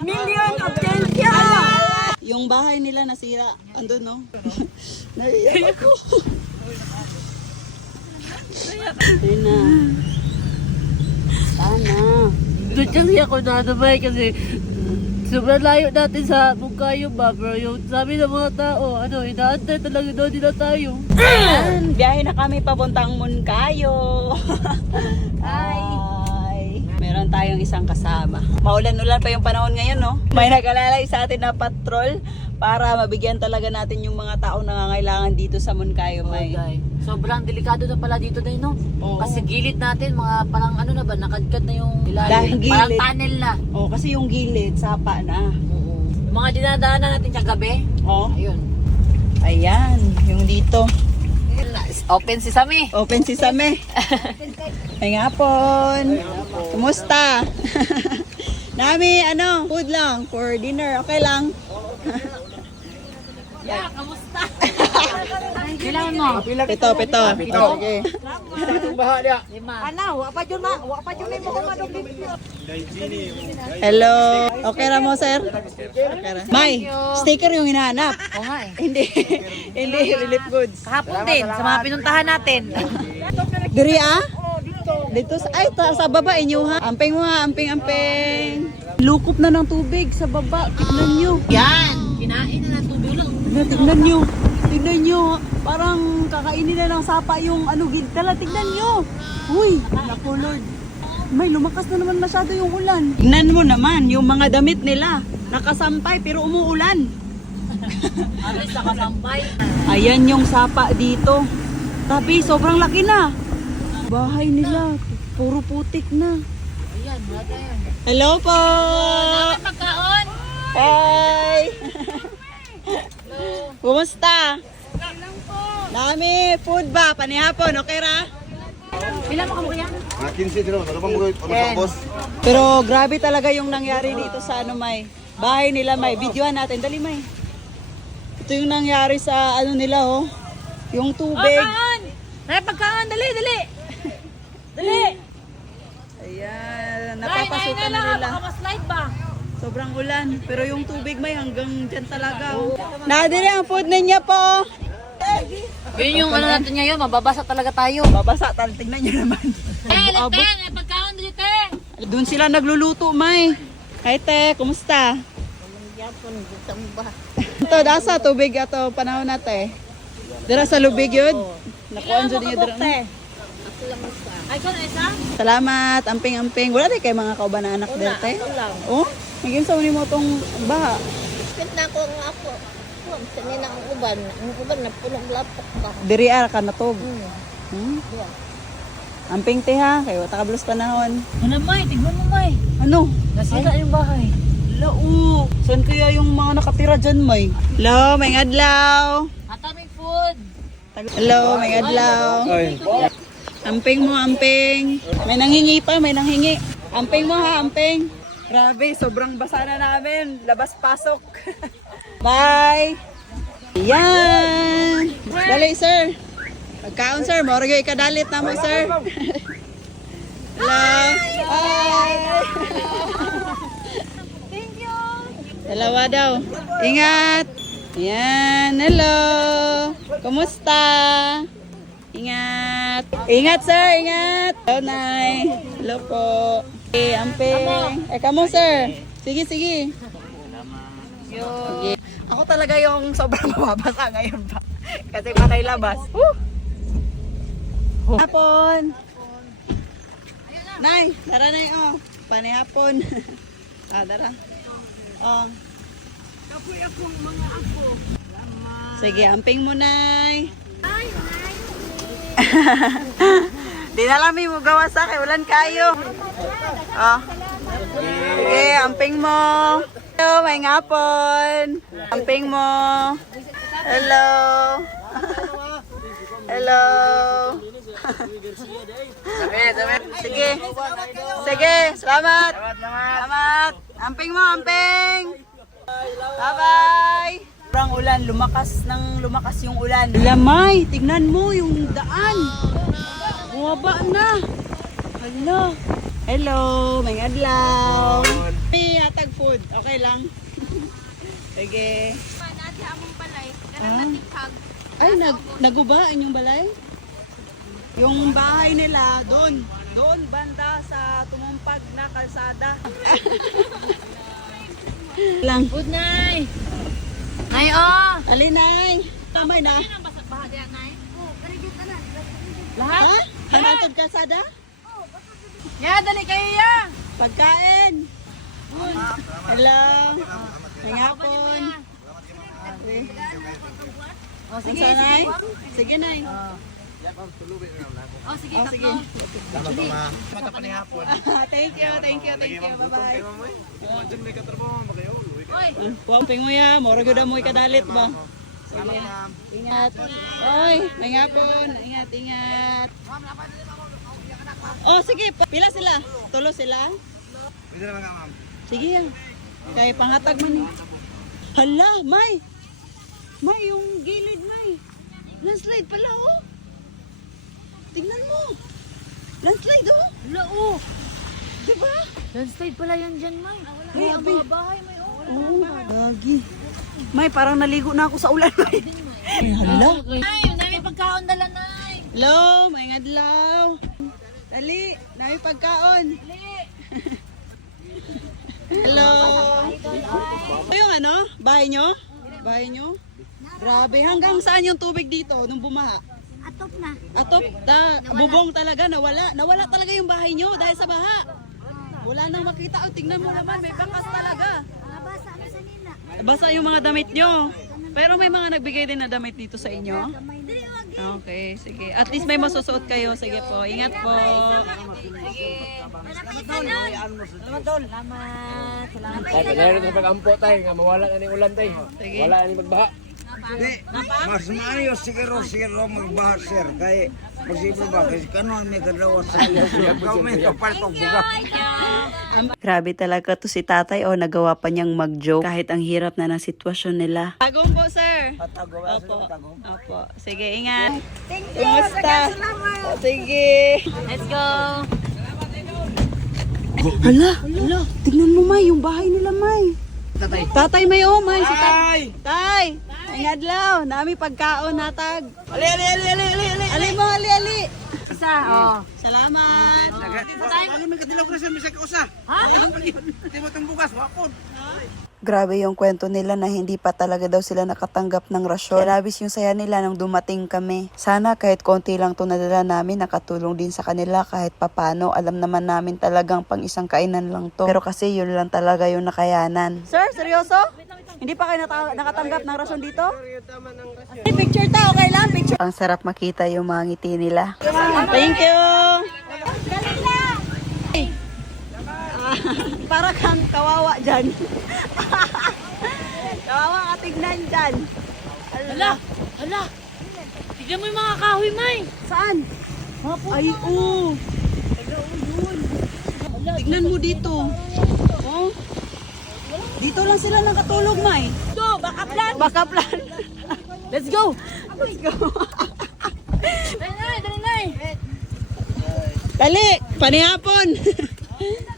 Million of thank you! Yung bahay nila nasira. Andun, no? Naiyak ako. Ayun na. Sana. Doon kasi ako nanamay kasi sobrang layo natin sa Bungkayo ba, pero yung sabi ng mga tao, inaantay talaga doon nila tayo. Ayan, biyahe na kami papuntang Moncayo. Ay. Meron tayong isang kasama. Maulan-ulan pa yung panahon ngayon, no? May nag-alalay sa atin na patrol para mabigyan talaga natin yung mga taong nangangailangan dito sa Moncayo, May. Sobrang delikado na pala dito na no? Oo. Kasi gilid natin, mga parang na ba, nakadkad na yung Dahil ilalim. gilid. Parang tunnel na. Oh, kasi yung gilid, sapa na. Oo. Yung mga dinadaanan natin kagabi, Oh, ayun. ayan, yung dito. Open si Sami. Open sesame. Ay hapon. Kumusta? Nami, food lang for dinner. Okay lang. Kamusta? Kailangan mo? Pito. Okay. Lima. Wapa dyan mo kumadong dito. Hello. Okay ra mo, sir? Okay ra. May, sticker yung hinahanap. Oo nga eh. Hindi. Hindi, relief goods. Kahapon din, sa mga pinuntahan natin. Diri Dito sa baba inyo ha. Amping mo ha, amping. Lukop na ng tubig sa baba. Tignan nyo. Yan! Kinain na ng tubulong. Tignan nyo. Parang kakainin na ng sapa yung gintala. Tignan nyo. Uy, naku Lord. May lumakas na naman masyado yung ulan. Tignan mo naman, yung mga damit nila. Nakasampay pero umuulan. At least nakasampay. Ayan yung sapa dito. Tapi sobrang laki na. Bahay nila, puro putik na. Ayan, wala tayo. Hello po! Pagkaon! Hey! Kumusta? Dami, food ba? Panihapon, okay ra? Pila mo kamo yan? 15 din ako. Ano bang mga boss? Pero grabe talaga yung nangyari dito sa May. Bahay nila May. Videohan natin. Dali May. Ito yung nangyari sa nila Yung tubig. Pagkaon! Dali! Ayan. Napapasukan na nila. Baka ma-slide ba? Sobrang ulan. Pero yung tubig May hanggang dyan talaga. Nadiri ang food niya po. Yun yung natin ngayon, mababasa talaga tayo. Babasa. Tingnan nyo naman. Abot. Pagkaon dito Doon sila nagluluto May. Hi te, kumusta? Ito, dasa tubig ato panahon natin. Dira sa lubig yun. Nakuan dyan niya dira. Ay, ko na isa? Salamat, amping. Wala rin kayo mga kauban na anak dito te? Oh, naging sa mo tong baha. Pit na ako ang apo. Sanin ang uban. Ang uban na punog lapok ba? Diri ka natog. Amping te ha, kayo takablos panahon. Ano May? Tignan mo May. Ano? Nasira yung bahay. Lao, saan kaya yung mga nakatira dyan May? Hello, may adlaw. Ataming food. Hello, may adlaw. Amping mo, amping. May nanghingi pa, may nanghingi. Amping mo ha, amping. Grabe, sobrang basa na namin. Labas-pasok. Bye! Yan! Dali, sir. Pagkaon, sir. Morgo ikadalit na mo, sir. Hello. Bye! Thank you! Dalawa daw. Ingat! Yan, hello. Kumusta? Ingat. Ingat, sir. Ingat. Hello, Nay. Hello po. Okay, amping. Kamo, sir. Sige. Sige. Ako talaga yung sobrang mababasa ngayon pa. Kasi patay labas. Hapon. Nay, tara na yun. Panihapon. Tara. Kapoy akong mga apo. Sige, amping mo, Nay. Di na lang mo gawa sa akin, walang kayo. Sige, amping mo. Hello, may ngapon. Amping mo. Hello. Hello. Sige. Sige, salamat. Salamat. Amping mo, amping. Bye-bye. Sobrang ulan, lumakas yung ulan. Lamay, tignan mo yung daan. Bumaba na. Hala. Hello, may adlaw. May hatag food. Okay lang. Sige. Ay, naguba inyong balay? Yung bahay nila, doon banda sa tumumpag na kalsada. Lang. Good night! Nay, oh! Alinay. Kamay na. Lahat? Ha? Hanatod kalsada? Ya, dali kayo ya! Pagkain. Hello. May hapon. Oh, Sige, Nay. Sige, Nay. Oh, sige, Oh, sige. Salamat pa ma. Mata pa ni hapon. Thank you. Bye-bye. Diyan may katrabaho ba kayo? Oy! Puwang mo ya, moro gyud mo kadalit ba? Salamat ma'am. Ingat. Oy, may hapon. Ingat. Oh, sige. Pila sila? Tulo sila? Pwede naman ka ma'am. Sige yan. Kaya panghatag man eh. Hala, May! May, yung gilid, May. Landslide pala, oh. Tingnan mo. Landslide, oh. Wala, oh! Diba? Landslide pala yan dyan, May. May ang mga bahay, May, oh. Oo, gagi. May, parang naligo na ako sa ulan, May. Ay, hala. Nay, nami pagkaon dala, Nay. Hello, may ngadlaw. Dali, nami pagkaon. Hello. Ito yung ano? Bahay nyo? Bahay nyo? Grabe, hanggang saan yung tubig dito nung bumaha? Atop na. Atop, bubong talaga, nawala. Nawala talaga yung bahay nyo dahil sa baha. Wala nang makita. Oh, tingnan mo naman, may bakas talaga. Basa ano sa nina. Basa yung mga damit nyo. Pero may mga nagbigay din na damit dito sa inyo. Dili wag. Okay, sige. At least may masusuot kayo. Sige po. Ingat po. Meron sa pag-ampo tayo, nga mawala na ni ulan tayo. Wala na ni magbaha. Di, mas maayos siguro magbaha sir kay posible ba kasi kanon may kadawa sa ikaw may kapaltog buga. Grabe talaga to si tatay. O, nagawa pa niyang mag-joke kahit ang hirap na ng sitwasyon nila. Tagong po, sir. Opo. Opo. Sige, ingat. Kumusta? Sige. Let's go! Hala, tignan mo, May, yung bahay nila, May. Tatay May, oh, May. Si Tay! Ay, adlaw. Nami pagkaon, natag. Ali. Ali mo, ali. Isa, oh. Salamat. Ano may kadilaw ko na sa misay ka usa? Ha? Di mo itong bukas, wapon. Grabe yung kwento nila na hindi pa talaga daw sila nakatanggap ng rasyon. Labis yung saya nila nang dumating kami. Sana kahit konti lang itong nadala namin, nakatulong din sa kanila kahit papano. Alam naman namin talagang pang isang kainan lang to. Pero kasi yun lang talaga yung nakayanan. Sir, seryoso? Hindi pa kayo nakatanggap ng rasyon dito? Picture ta, okay lang? Picture. Ang sarap makita yung mga ngiti nila. Thank you! Para kang kawawa dyan. Kawawa ka tignan dyan. Hala! Hala! Tignan mo yung mga kahoy, May. Saan? Ay, oo. Tignan mo dito. Oh. Dito lang sila nakatulog, May. Go! Bakaplan! Bakaplan. Let's go! Let's go. Dali, Nay! Dali, panihapon.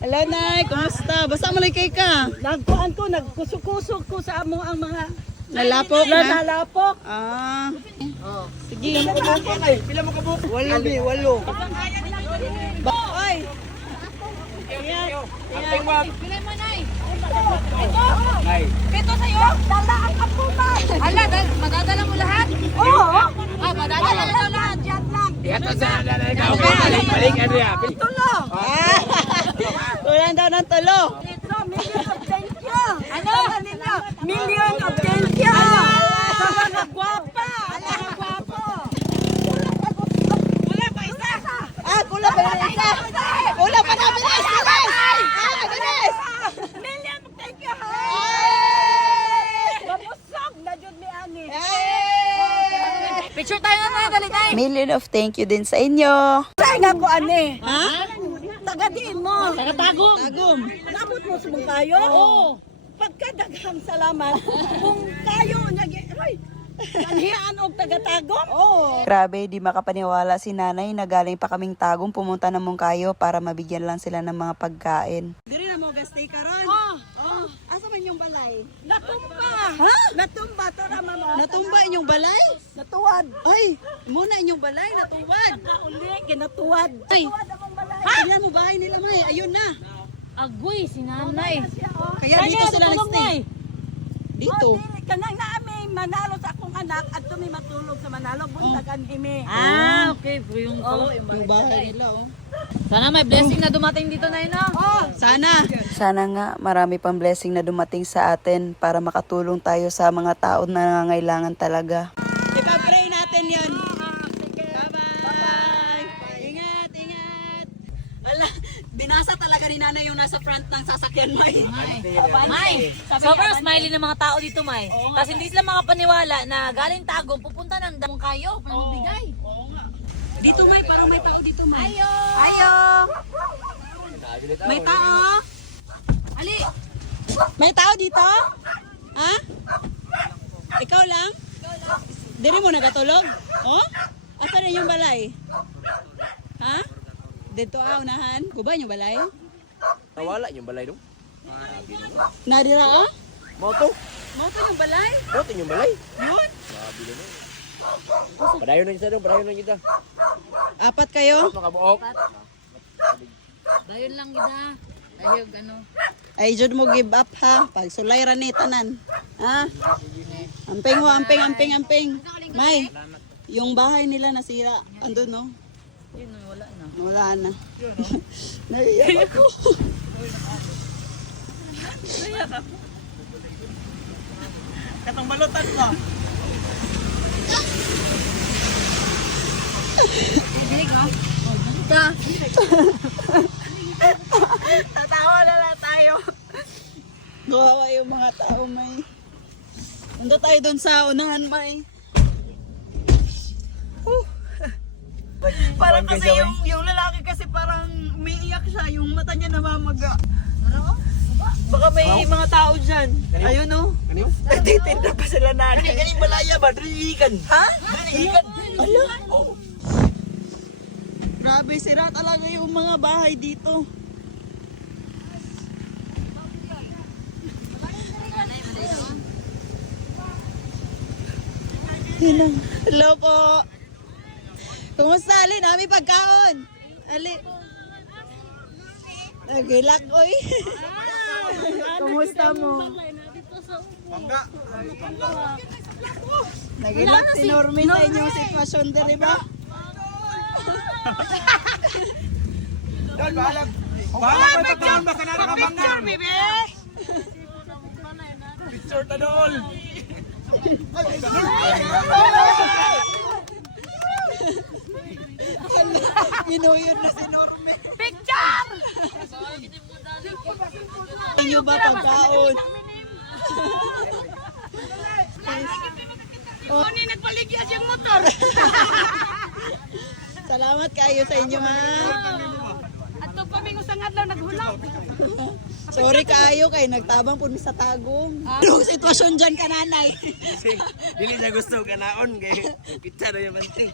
Hello, Nay. Kumusta? Basta malay ka. Nagkuhan ko, nagkusok-kusok ko sa amo ang mga Nalapok na? nalalapok. Ah. Sige. Pila mo kabuk? Walo. Oy. Pilay mo, Nay! Ito! Ito sa'yo! Dala ang kaputan! Hala, madadala mo lahat? Oo! Ah, madadala mo lahat! Diyan lang! Ito sa ikaw. Balik ano yan. Tulong! Kulang daw ng tulo. Ito, million of thank you! Ano? Million of thank you! Sa mga gwapa! Sa mga gwapo! Wala pa isa! Ah, kulang pa ng isa. Kulang pa namin ng isa. Bilis! Million of thank you! Bamusog na dyan ni Ani! Picture tayo na, dali tayo! Million of thank you din sa inyo. Saan nga ko, Ani? Ha? Tagadiin mo! Tagatagom! Tagom. Nabot mo sa mga kayo? Oo! Pagkadaghang salamat kung kayo ay, Kanhian og taga-tagom? Oo. Grabe, di makapaniwala si nanay na galing pa kaming tagom pumunta ng Mungkayo para mabigyan lang sila ng mga pagkain. Diri na mo gastay karon? Oh. Asa man yung balay? Natumba. Ha? Natumba to ra mama. Natumba inyong balay? Natuwad. Ay, muna inyong balay natuwad. Uli ginatuwad. Ay. Ha? Tingnan mo bahay nila may. Ayun na. Agoy, si nanay. Kaya dito sila nagstay. Dito. Kanang naami manalo sa akong anak at tumi matulog sa Manalo buntagan himi. Ah, okay. Pero yung Yung bahay nila oh. sana may blessing na dumating dito na yun, Sana. Sana nga marami pang blessing na dumating sa atin para makatulong tayo sa mga tao na nangangailangan talaga. Ipag-pray natin yan. Bye-bye. Ingat, ingat. Ala, binasa talaga ni nanay yung nasa front ng sasakyan, May. May, sobrang smiley ng mga tao dito, May. Tapos hindi sila makapaniwala na galing Tagum, pupunta ng Mungkayo para magbigay. Dito, May. Parang may tao dito, May. Ayo! May tao? Ali! May tao dito? Ha? Ikaw lang? Diri mo nagatulog? Oh? Asa na yung balay? Ha? Dito unahan? Kuba yung balay? Nawala yung balay dong. Nadira ah? Moto. Moto yung balay? Moto yung balay. Yun? Padayon na kita dong, padayon na kita. Apat kayo? Makabuok. Dayon lang gida. Ayog, ano. Ay, jud mo give up ha. Pag sulay ra ni tanan. Ha? Amping mo, amping. May, yung bahay nila nasira. Andun, no? Yun, wala na. Wala na. Naiyak ako. Katong balutan mo. Tatawa na lang tayo. Gawawa yung mga tao, May. Nandun tayo dun sa unahan, May. Parang kasi yung lalaki kasi parang umiiyak siya. Yung mata niya namamaga. Baka may mga tao dyan. Ayun, no? Nagtitinda pa sila natin. Galing malaya ba? Driigan. Ha? Ala? Oh. Grabe, sira talaga yung mga bahay dito. Hello po. Kumusta, Ali? Nami pagkaon. Ali. Nagilak, oy. Kumusta mo? Bangga. Nagilak si Normin sa inyong sitwasyon, di ba? Dol, bahala. Bahala ko pagkaon ba kanara ka bangga? Picture ta dol. Minuyod na si Normin. Picture! Ano ba pagkaon? Oh, ni nagpaligya siyang motor. Salamat kayo sa inyo, ha. Ato pa may usang adlaw naghulog. Sorry kayo kay nagtabang po mi sa tagong. Anong sitwasyon dyan ka, nanay? Dili niya gusto kanaon kay pizza na yung manti.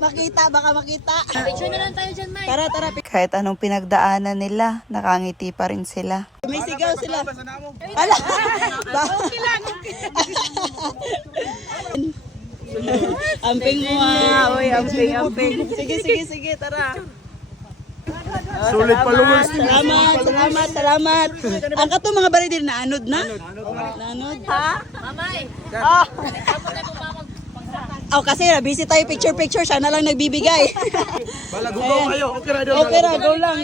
Makita, baka makita. Picture na lang tayo dyan, May. Tara, tara. Kahit anong pinagdaanan nila, nakangiti pa rin sila. May sigaw sila. Ala! Amping mo ha. Uy, amping. Sige, tara. Sulit pa lumas. Salamat. Ang kato mga bari din naanod na? Naanod? Ha? Mamay. Oh, kasi busy tayo picture. Siya na lang nagbibigay. Bala gugaw kayo. Okay ra dol. Okay ra, go lang.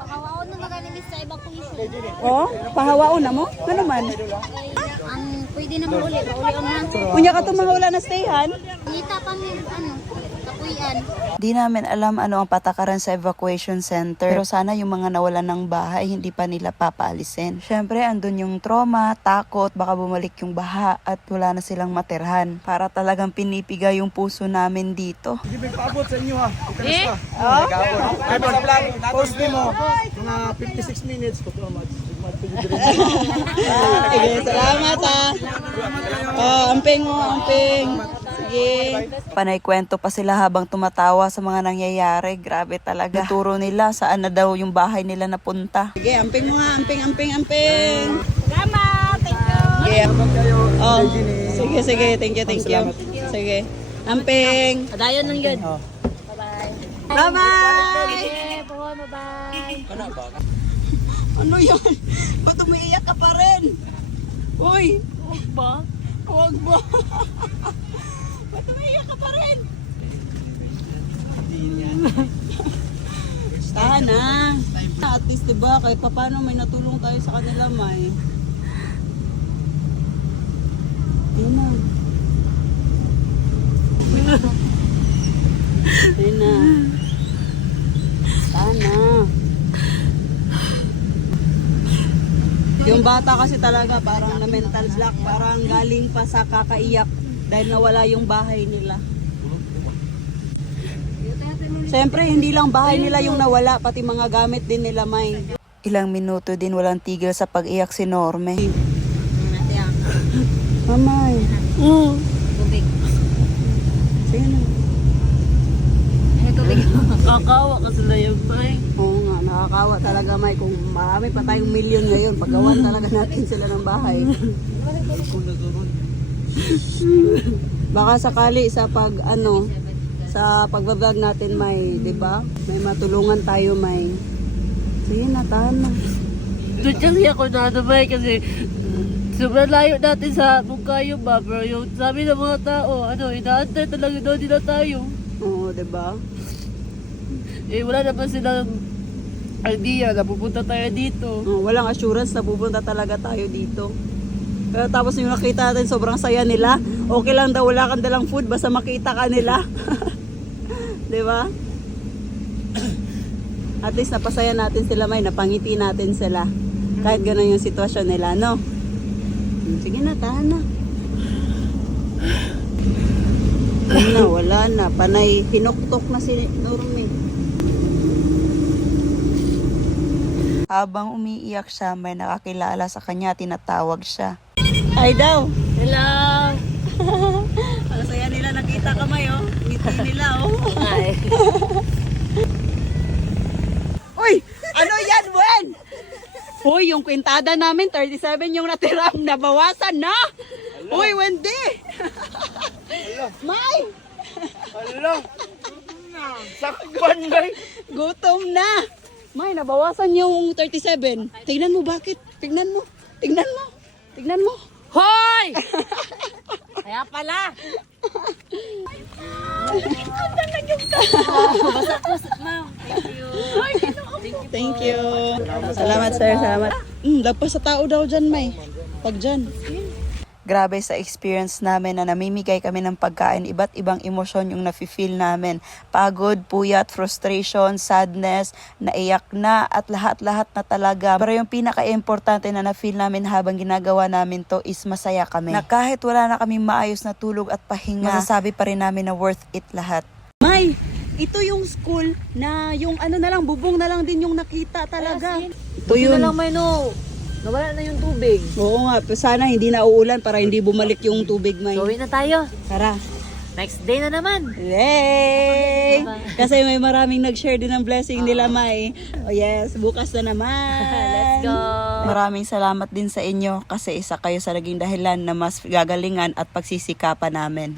Pakawaon na magaling sa evacuation. Oh, pahawaon na mo? Ano man? Ang pwede na mauli, mauli ang man. Kunya ka itong mga wala na stayhan? Ngita pa may kapuyan. Di namin alam ano ang patakaran sa evacuation center. Pero sana yung mga nawalan ng bahay, hindi pa nila papaalisin. Syempre, andun yung trauma, takot, baka bumalik yung baha at wala na silang matirhan. Para talagang pinipigay yung puso namin dito. Hindi may paabot sa inyo ha. Ikalis pa. Kaya pa sa vlog. Post mo. Mga 56 minutes. Sige, salamat ha. Amping mo, amping. Sige. Panay kwento pa sila habang tumatawa sa mga nangyayari. Grabe talaga. Tuturo nila saan na daw yung bahay nila napunta. Sige, amping mo nga, amping. Salamat! Thank you! Yeah. Oh, sige, thank you. Sige. Amping. Adayan lang yun. Bye-bye! Bye-bye! Ano yan? Ba't umiiyak ka pa rin? Uy! Huwag ba? Huwag ba? Ba't umiiyak ka pa rin? Sana. At least diba, kahit paano may natulong tayo sa kanila, may. Ayun na. Ayun na. Sana. Yung bata kasi talaga parang na mental block, parang galing pa sa kakaiyak dahil nawala yung bahay nila. Siyempre, hindi lang bahay nila yung nawala, pati mga gamit din nila, may. Ilang minuto din walang tigil sa pag-iyak si Norme. Mamay. Tubig. Sige na. Tubig. Kakawa ka sila yung bay. Oo nga, nakakawa talaga, may. Kung marami pa tayong milyon ngayon, paggawan talaga natin sila ng bahay. Baka sakali sa sa pagbablog natin, may, 'di ba? May matulungan tayo, may. Sige na, tahan na. Doon kasi ako na bay kasi sobrang layo natin sa Bungkayo ba, bro. Yung sabi ng mga tao, inaantay talaga daw nila tayo. Oo, 'di ba? Eh, wala naman silang idea na pupunta tayo dito. Walang assurance na pupunta talaga tayo dito. Pero tapos yung nakita natin, sobrang saya nila. Okay lang daw, wala kang dalang food, basta makita ka nila. 'Di ba? At least napasaya natin sila, may napangiti natin sila. Kahit gano'n yung sitwasyon nila, no? Sige na, tahan na. Wala na. Panay, hinuktok na si Norme. Habang umiiyak siya, may nakakilala sa kanya, tinatawag siya. Ay daw! Hello! Ang saya nila, nakita ka, may, oh. Ngiti nila, oh. Hi! Uy! Ano yan, Wen? Uy, yung kwintada namin, 37 yung natira, nabawasan na! Uy, Wendy! May! Hello. Sakban bay. Gutom na! May, nabawasan yung 37. Tingnan mo, bakit? Tingnan mo. Hoy! Kaya pala! Basak-basak, ma'am. Thank you. Salamat, sir. Salamat. Lagpas sa tao daw dyan, May. Pag dyan. Grabe sa experience namin na namimigay kami ng pagkain, iba't ibang emosyon yung nafe-feel namin. Pagod, puyat, frustration, sadness, naiyak na at lahat-lahat na talaga. Pero yung pinaka-importante na na-feel namin habang ginagawa namin to is masaya kami. Na kahit wala na kami maayos na tulog at pahinga, masasabi pa rin namin na worth it lahat. May, ito yung school na yung na lang, bubong na lang din yung nakita talaga. Ito yun. Ito na lang may nawala na yung tubig. Oo nga, sana hindi na uulan para hindi bumalik yung tubig, May. Gawin na tayo. Tara. Next day na naman. Yay! Kasi may maraming nag-share din ng blessing nila, May. Oh yes, bukas na naman. Let's go. Maraming salamat din sa inyo kasi isa kayo sa naging dahilan na mas gagalingan at pagsisikapan namin.